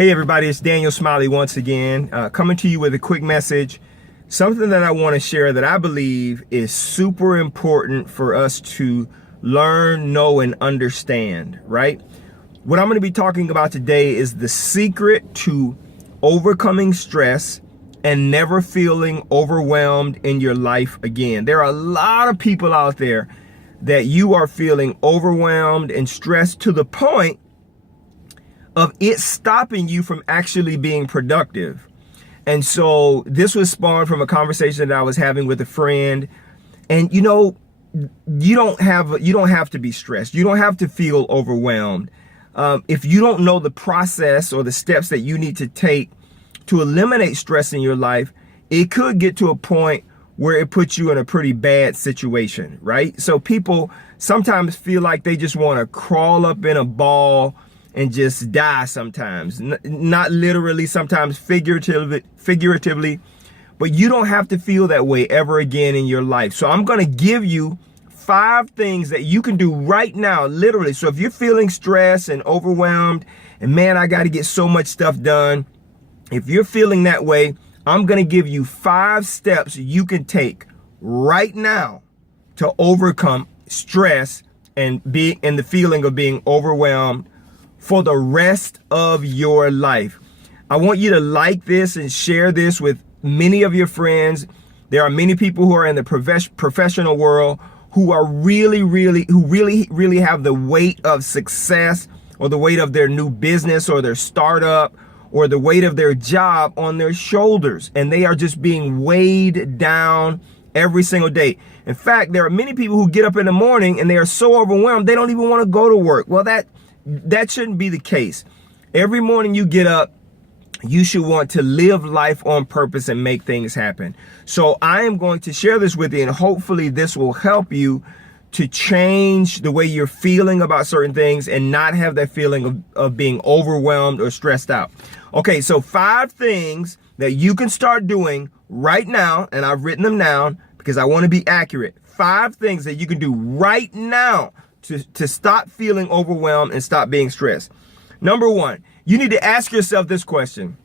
Hey everybody, it's Daniel Smiley once again, coming to you with a quick message. Something that I want to share that I believe is super important for us to learn, know, and understand, right? What I'm going to be talking about today is the secret to overcoming stress and never feeling overwhelmed in your life again. There are a lot of people out there that you are feeling overwhelmed and stressed to the point of it stopping you from actually being productive. And so this was spawned from a conversation that I was having with a friend. And you know, you don't have to be stressed. You don't have to feel overwhelmed. If you don't know the process or the steps that you need to take to eliminate stress in your life, it could get to a point where it puts you in a pretty bad situation, right? So people sometimes feel like they just want to crawl up in a ball and just die sometimes. Not literally, sometimes figuratively, but you don't have to feel that way ever again in your life. So I'm going to give you 5 things that you can do right now, literally. So if you're feeling stressed and overwhelmed and man, I got to get so much stuff done. If you're feeling that way, I'm going to give you 5 steps you can take right now to overcome stress and be in the feeling of being overwhelmed for the rest of your life. I want you to like this and share this with many of your friends. There are many people who are in the professional world who are really have the weight of success or the weight of their new business or their startup or the weight of their job on their shoulders. And they are just being weighed down every single day. In fact, there are many people who get up in the morning and they are so overwhelmed, they don't even want to go to work. Well, that shouldn't be the case. Every morning you get up, you should want to live life on purpose and make things happen. So I am going to share this with you, and hopefully this will help you to change the way you're feeling about certain things and not have that feeling of being overwhelmed or stressed out. Okay, so 5 things that you can start doing right now, and I've written them down because I want to be accurate. 5 things that you can do right now to stop feeling overwhelmed and stop being stressed. Number 1, you need to ask yourself this question.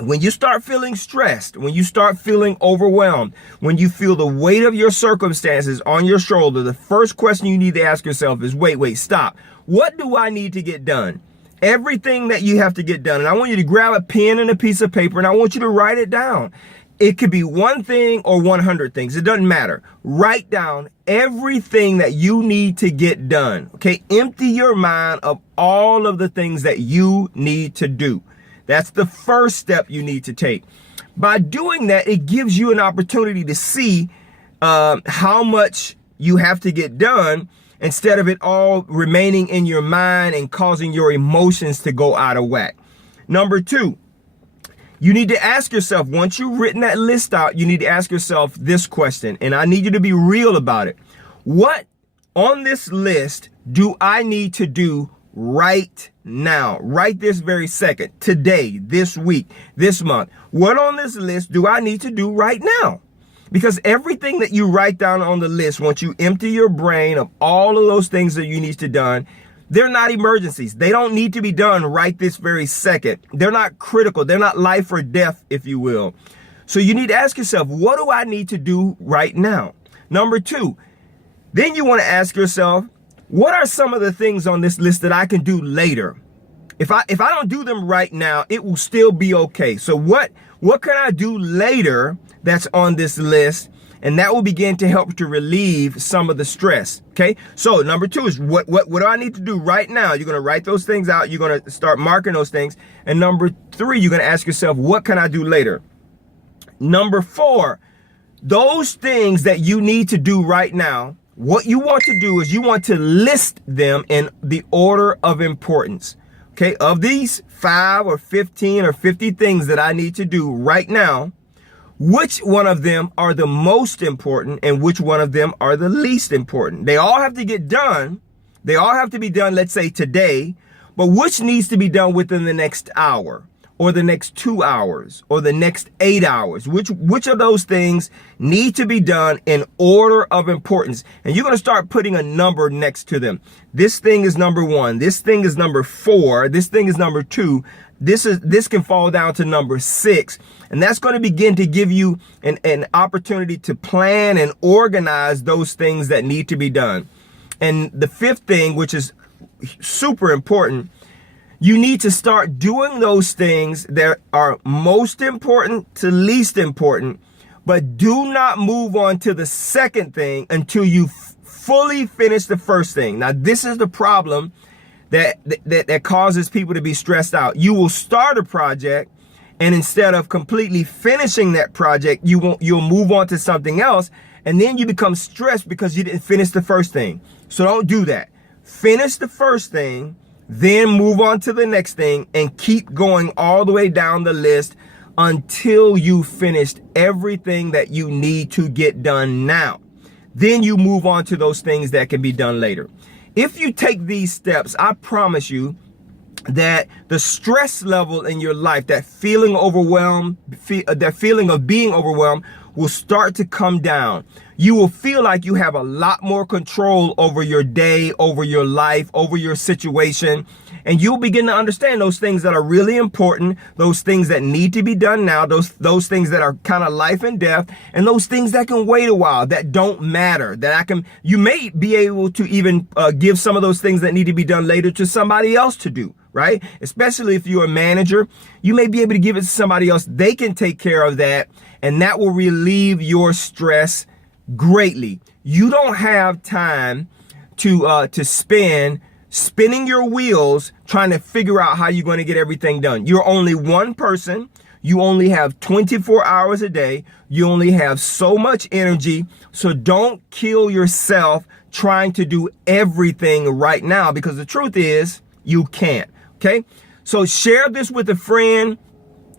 When you start feeling stressed, when you start feeling overwhelmed, when you feel the weight of your circumstances on your shoulder, the first question you need to ask yourself is, wait, stop. What do I need to get done? Everything that you have to get done. And I want you to grab a pen and a piece of paper and I want you to write it down. It could be 1 thing or 100 things. It doesn't matter. Write down everything that you need to get done. Okay. Empty your mind of all of the things that you need to do. That's the first step you need to take. By doing that, it gives you an opportunity to see how much you have to get done instead of it all remaining in your mind and causing your emotions to go out of whack. Number 2, you need to ask yourself, once you've written that list out, you need to ask yourself this question, and I need you to be real about it. What on this list do I need to do right now, right this very second, today, this week, this month? What on this list do I need to do right now? Because everything that you write down on the list, once you empty your brain of all of those things that you need to done, they're not emergencies. They don't need to be done right this very second. They're not critical. They're not life or death, if you will. So you need to ask yourself, what do I need to do right now? Number 2, then you want to ask yourself, what are some of the things on this list that I can do later? If I don't do them right now, it will still be okay. So what can I do later that's on this list? And that will begin to help to relieve some of the stress. Okay. So number 2 is what do I need to do right now? You're going to write those things out. You're going to start marking those things. And number 3, you're going to ask yourself, what can I do later? Number 4, those things that you need to do right now, what you want to do is you want to list them in the order of importance. Okay. Of these 5 or 15 or 50 things that I need to do right now, which one of them are the most important and which one of them are the least important? They all have to get done. They all have to be done, let's say today, but which needs to be done within the next hour? or the next 2 hours or the next 8 hours? Which of those things need to be done in order of importance? And you're going to start putting a number next to them. This thing is number 1. This thing is number 4. This thing is number 2. This can fall down to number 6. And that's going to begin to give you an opportunity to plan and organize those things that need to be done. And the 5th thing, which is super important, you need to start doing those things that are most important to least important, but do not move on to the 2nd thing until you fully finish the 1st thing. Now, this is the problem that causes people to be stressed out. You will start a project, and instead of completely finishing that project, you'll move on to something else, and then you become stressed because you didn't finish the 1st thing. So don't do that. Finish the 1st thing, then move on to the next thing, and keep going all the way down the list until you finished everything that you need to get done now. Then you move on to those things that can be done later. If you take these steps, I promise you that the stress level in your life, that feeling overwhelmed, that feeling of being overwhelmed, will start to come down. You will feel like you have a lot more control over your day, over your life, over your situation. And you'll begin to understand those things that are really important, those things that need to be done now, those things that are kind of life and death, and those things that can wait a while, that don't matter, you may be able to even give some of those things that need to be done later to somebody else to do, right? Especially if you're a manager, you may be able to give it to somebody else. They can take care of that, and that will relieve your stress greatly. You don't have time to spend spinning your wheels trying to figure out how you're going to get everything done. You're only one person. You only have 24 hours a day. You only have so much energy. So don't kill yourself trying to do everything right now, because the truth is you can't. Okay? So share this with a friend.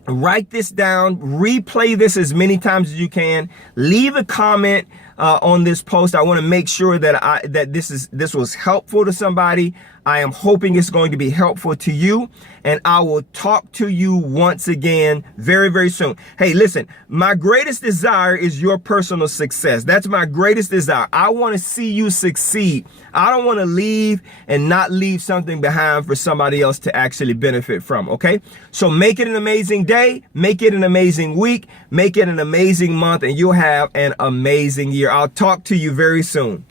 Write this down, replay this as many times as you can. Leave a comment on this post. I want to make sure that this was helpful to somebody. I am hoping it's going to be helpful to you, and I will talk to you once again very, very soon. Hey, listen, my greatest desire is your personal success. That's my greatest desire. I want to see you succeed. I don't want to leave and not leave something behind for somebody else to actually benefit from, okay? So make it an amazing day, make it an amazing week, make it an amazing month, and you'll have an amazing year. I'll talk to you very soon.